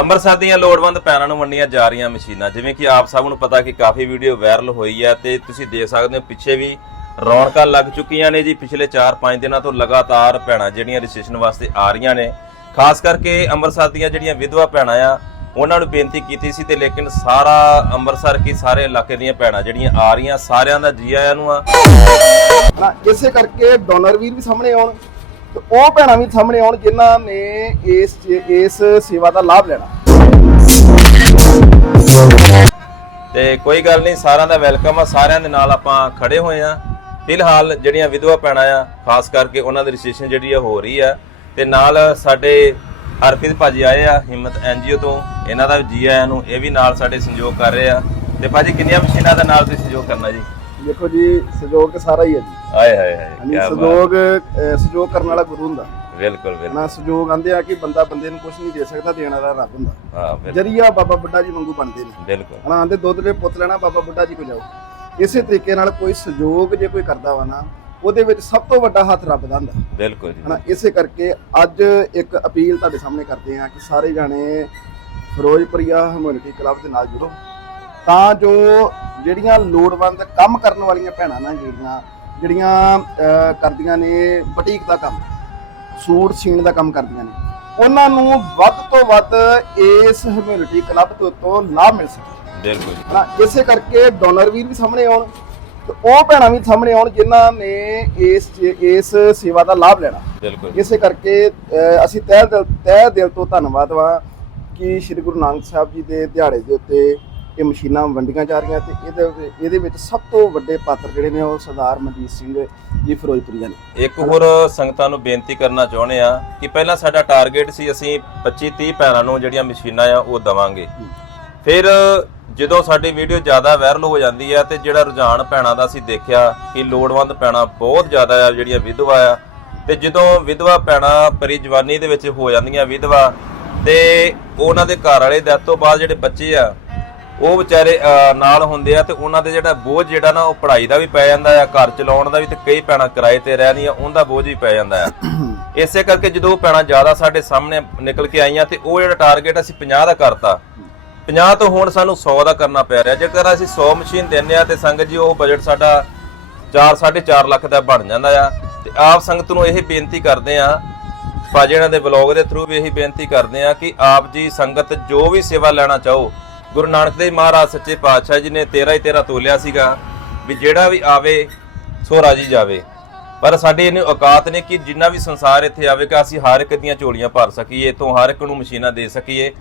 ਅੰਮ੍ਰਿਤਸਰ ਦੀਆਂ ਲੋੜਵੰਦ ਪੈਰਾਂ ਨੂੰ ਵੰਡੀਆਂ ਜਾ ਰਹੀਆਂ ਮਸ਼ੀਨਾਂ, ਜਿਵੇਂ ਕਿ ਆਪ ਸਭ ਨੂੰ ਪਤਾ ਕਿ ਕਾਫੀ ਵੀਡੀਓ ਵਾਇਰਲ ਹੋਈ ਹੈ ਤੇ ਤੁਸੀਂ ਦੇਖ ਸਕਦੇ ਹੋ ਪਿੱਛੇ ਵੀ ਰੌਣਕਾਂ ਲੱਗ ਚੁੱਕੀਆਂ ਨੇ ਜੀ। ਪਿਛਲੇ 4-5 ਦਿਨਾਂ ਤੋਂ ਲਗਾਤਾਰ ਭੈਣਾਂ ਜਿਹੜੀਆਂ ਰਜਿਸਟ੍ਰੇਸ਼ਨ ਵਾਸਤੇ ਆ ਰਹੀਆਂ ਨੇ। ਖਾਸ ਕਰਕੇ ਅੰਮ੍ਰਿਤਸਰ ਦੀਆਂ ਜਿਹੜੀਆਂ ਵਿਧਵਾ ਭੈਣਾਂ ਆ, ਉਹਨਾਂ ਨੂੰ ਬੇਨਤੀ ਕੀਤੀ ਸੀ ਤੇ ਲੇਕਿਨ ਸਾਰਾ ਅੰਮ੍ਰਿਤਸਰ ਕੀ ਸਾਰੇ ਇਲਾਕੇ ਦੀਆਂ ਭੈਣਾਂ ਜਿਹੜੀਆਂ ਆ ਰਹੀਆਂ, ਸਾਰਿਆਂ ਦਾ ਜੀ ਆਇਆਂ ਨੂੰ ਆ। ਨਾ, ਇਸੇ ਕਰਕੇ ਡੋਨਰ ਵੀਰ ਵੀ ਸਾਹਮਣੇ ਆਉਣ। ਤੇ ਉਹ ਭੈਣਾਂ ਵੀ ਸਾਹਮਣੇ ਆਉਣ ਜਿਨ੍ਹਾਂ ਨੇ ਇਸ ਇਸ ਸੇਵਾ ਦਾ ਲਾਭ ਲੈਣਾ। ਤੇ ਕੋਈ ਗੱਲ ਨਹੀਂ ਸਾਰਿਆਂ ਦਾ ਵੈਲਕਮ ਆ। ਸਾਰਿਆਂ ਦੇ ਨਾਲ ਆਪਾਂ ਖੜੇ ਹੋਏ ਆ। ਫਿਲਹਾਲ ਜਿਹੜੀਆਂ ਵਿਧਵਾ ਪੈਣਾ ਆ ਖਾਸ ਕਰਕੇ ਉਹਨਾਂ ਦੀ ਰਜਿਸਟ੍ਰੇਸ਼ਨ ਜਿਹੜੀ ਆ ਹੋ ਰਹੀ ਆ। ਤੇ ਨਾਲ ਸਾਡੇ ਹਰਪ੍ਰੀਤ ਭਾਜੀ ਆਏ ਆ ਹਿੰਮਤ ਐਨਜੀਓ ਤੋਂ। ਇਹਨਾਂ ਦਾ ਜੀ ਆਇਆਂ ਨੂੰ ਇਹ ਵੀ ਨਾਲ ਸਾਡੇ ਸੰਯੋਗ ਕਰ ਰਹੇ ਆ। ਤੇ ਭਾਜੀ ਕਿੰਨੀਆਂ ਮਸ਼ੀਨਾਂ ਦਾ ਨਾਲ ਤੁਸੀਂ ਸੰਯੋਗ ਕਰਨਾ ਜੀ? ਦੇਖੋ ਜੀ ਸਹਿਯੋਗ ਤੇ ਸਾਰਾ ਹੀ ਹੈ ਜੀ। ਹਾਏ ਹਾਏ ਹਾਂਜੀ ਕੀ ਬਾਤ। ਸਹਿਯੋਗ ਅਹ, ਸਹਿਯੋਗ ਕਰਨ ਵਾਲਾ ਗੁਰੂ ਹੁੰਦਾ। ਬਿਲਕੁਲ ਬਿਲਕੁਲ। ਨਾ ਸਹਿਯੋਗ ਆਂਦੇ ਆ ਕਿ ਬੰਦਾ ਬੰਦੇ ਨੂੰ ਕੁਝ ਨਹੀਂ ਦੇ ਸਕਦਾ ਦੇਣ ਵਾਲਾ ਰੱਬ ਹੁੰਦਾ। ਹਾਂ ਬਿਲਕੁਲ। ਜਰੀਆ ਬਾਬਾ ਬੁੱਢਾ ਜੀ ਵਾਂਗੂ ਬਣਦੇ ਨੇ। ਬਿਲਕੁਲ। ਹਨਾ ਆਂਦੇ ਦੁੱਧ ਦੇ ਪੁੱਤ ਲੈਣਾ ਬਾਬਾ ਬੁੱਢਾ ਜੀ ਕੋ ਜਾਓ ਇਸੇ ਤਰੀਕੇ ਨਾਲ ਕੋਈ ਸਹਿਯੋਗ ਜੇ ਕੋਈ ਕਰਦਾ ਵਾ ਨਾ ਉਹਦੇ ਵਿੱਚ ਸਭ ਤੋਂ ਵੱਡਾ ਹੱਥ ਰੱਬ ਦਾ ਹੁੰਦਾ। ਬਿਲਕੁਲ ਜੀ। ਹਨਾ ਇਸੇ ਕਰਕੇ ਅੱਜ ਇੱਕ ਅਪੀਲ ਤੁਹਾਡੇ ਸਾਹਮਣੇ ਕਰਦੇ ਆ ਕਿ ਸਾਰੇ ਜਾਣੇ ਫਿਰੋਜ਼ਪੁਰੀਆ ਹਮਿਊਨਿਟੀ ਕਲੱਬ ਦੇ ਨਾਲ ਜੁੜੋ। ਤਾਂ ਜੋ ਜਿਹੜੀਆਂ ਲੋੜਵੰਦ ਕੰਮ ਕਰਨ ਵਾਲੀਆਂ ਭੈਣਾਂ ਨਾ ਜਿਹੜੀਆਂ ਜਿਹੜੀਆਂ ਕਰਦੀਆਂ ਨੇ ਬੁਟੀਕ ਦਾ ਕੰਮ ਸੂਟ ਸੀਣ ਦਾ ਕੰਮ ਕਰਦੀਆਂ ਨੇ ਉਹਨਾਂ ਨੂੰ ਵੱਧ ਤੋਂ ਵੱਧ ਇਸ ਹਮਿਊਨਿਟੀ ਕਲੱਬ ਤੋਂ ਤੋਂ ਲਾਭ ਮਿਲ ਸਕੇ। ਬਿਲਕੁਲ। ਹਨਾ ਇਸੇ ਕਰਕੇ ਡੋਨਰ ਵੀਰ ਵੀ ਸਾਹਮਣੇ ਆਉਣ ਤੇ ਉਹ ਭੈਣਾਂ ਵੀ ਸਾਹਮਣੇ ਆਉਣ ਜਿਨ੍ਹਾਂ ਨੇ ਇਸ ਇਸ ਸੇਵਾ ਦਾ ਲਾਭ ਲੈਣਾ। ਬਿਲਕੁਲ। ਇਸੇ ਕਰਕੇ ਅਸੀਂ ਤਹਿ ਦਿਲ ਤਹਿ ਦਿਲ ਤੋਂ ਧੰਨਵਾਦ ਵਾ ਕਿ ਸ੍ਰੀ ਗੁਰੂ ਨਾਨਕ ਸਾਹਿਬ ਜੀ ਦੇ ਦਿਹਾੜੇ ਦੇ ਉੱਤੇ ਇਹ ਮਸ਼ੀਨਾਂ ਵੰਡੀਆਂ ਜਾ ਰਹੀਆਂ ਤੇ ਇਹਦੇ ਇਹਦੇ ਵਿੱਚ ਸਭ ਤੋਂ ਵੱਡੇ ਪਾਤਰ ਜਿਹੜੇ ਨੇ ਉਹ ਸਰਦਾਰ ਮਨਜੀਤ ਸਿੰਘ ਜੀ ਫਿਰੋਜ਼ਪੁਰੀਆ ਨੇ। ਇੱਕ ਹੋਰ ਸੰਗਤਾਂ ਨੂੰ ਬੇਨਤੀ ਕਰਨਾ ਚਾਹੁੰਦੇ ਆ ਕਿ ਪਹਿਲਾਂ ਸਾਡਾ ਟਾਰਗੇਟ ਸੀ ਅਸੀਂ 25 30 ਭੈਣਾਂ ਨੂੰ ਜਿਹੜੀਆਂ ਮਸ਼ੀਨਾਂ ਆ ਉਹ ਦਵਾਂਗੇ। ਫਿਰ ਜਦੋਂ ਸਾਡੀ ਵੀਡੀਓ ਜ਼ਿਆਦਾ ਵਾਇਰਲ ਹੋ ਜਾਂਦੀ ਆ ਤੇ ਜਿਹੜਾ ਰੁਝਾਨ ਭੈਣਾਂ ਦਾ ਅਸੀਂ ਦੇਖਿਆ ਕਿ ਲੋੜਵੰਦ ਭੈਣਾਂ ਬਹੁਤ ਜ਼ਿਆਦਾ ਆ ਜਿਹੜੀਆਂ ਵਿਧਵਾ ਆ, ਤੇ ਜਦੋਂ ਵਿਧਵਾ ਭੈਣਾਂ ਪਰੀ ਜਵਾਨੀ ਦੇ ਵਿੱਚ ਹੋ ਜਾਂਦੀਆਂ ਵਿਧਵਾ, ਤੇ ਉਹਨਾਂ ਦੇ ਘਰ ਵਾਲੇ ਡੈਥ ਤੋਂ ਬਾਅਦ ਜਿਹੜੇ ਬੱਚੇ ਆ ਉਹ ਵਿਚਾਰੇ ਨਾਲ ਹੁੰਦੇ ਆ ਤੇ ਉਹਨਾਂ ਦੇ ਜਿਹੜਾ ਬੋਝ ਜਿਹੜਾ ਨਾ ਉਹ ਪੜ੍ਹਾਈ ਦਾ ਵੀ ਪੈ ਜਾਂਦਾ ਆ ਘਰ ਚਲਾਉਣ ਦਾ ਵੀ ਤੇ ਕਈ ਭੈਣਾਂ ਕਿਰਾਏ ਤੇ ਰਹਿੰਦੀਆਂ ਉਹਦਾ ਬੋਝ ਵੀ ਪੈ ਜਾਂਦਾ ਆ। ਇਸੇ ਕਰਕੇ ਜਦੋਂ ਉਹ ਭੈਣਾਂ ਜ਼ਿਆਦਾ ਸਾਡੇ ਸਾਹਮਣੇ ਨਿਕਲ ਕੇ ਆਈਆਂ ਤੇ ਉਹ ਜਿਹੜਾ ਟਾਰਗੇਟ ਅਸੀਂ 50 ਦਾ ਕਰਤਾ। 50 ਤੋਂ ਹੁਣ ਸਾਨੂੰ 100 ਦਾ ਕਰਨਾ ਪੈ ਰਿਹਾ। ਜੇਕਰ ਅਸੀਂ 100 ਮਸ਼ੀਨ ਦਿੰਨੇ ਆ ਤੇ ਸੰਗਤ ਜੀ ਉਹ ਬਜਟ ਸਾਡਾ 4 4.5 ਲੱਖ ਦਾ ਬਣ ਜਾਂਦਾ ਆ। ਤੇ ਆਪ ਸੰਗਤ ਨੂੰ ਇਹ ਬੇਨਤੀ ਕਰਦੇ ਆ ਭਾਜੀ ਇਹਨਾਂ ਦੇ ਬਲੌਗ ਦੇ ਥਰੂ ਵੀ ਇਹੀ ਬੇਨਤੀ ਕਰਦੇ ਆ ਕਿ ਆਪ ਜੀ ਸੰਗਤ ਜੋ ਵੀ ਸੇਵਾ ਲੈਣਾ ਚਾਹੋ ਗੁਰੂ ਨਾਨਕ ਦੇਵ ਮਹਾਰਾਜ ਸੱਚੇ ਪਾਤਸ਼ਾਹ ਜੀ ਨੇ 13 ਹੀ 13 ਤੋਲਿਆ ਸੀਗਾ ਵੀ ਜਿਹੜਾ ਵੀ ਆਵੇ ਸੋ ਰਾਜੀ ਜਾਵੇ। ਪਰ ਸਾਡੀ ਇਹਨੂੰ ਔਕਾਤ ਨੇ ਕਿ ਜਿੰਨਾ ਵੀ ਸੰਸਾਰ ਇੱਥੇ ਆਵੇਗਾ, ਅਸੀਂ ਹਰ ਇੱਕ ਦੀਆਂ ਝੋਲੀਆਂ ਭਰ ਸਕੀਏ ਤੋਂ ਹਰ ਇੱਕ ਨੂੰ ਮਸ਼ੀਨਾਂ ਦੇ ਸਕੀਏ।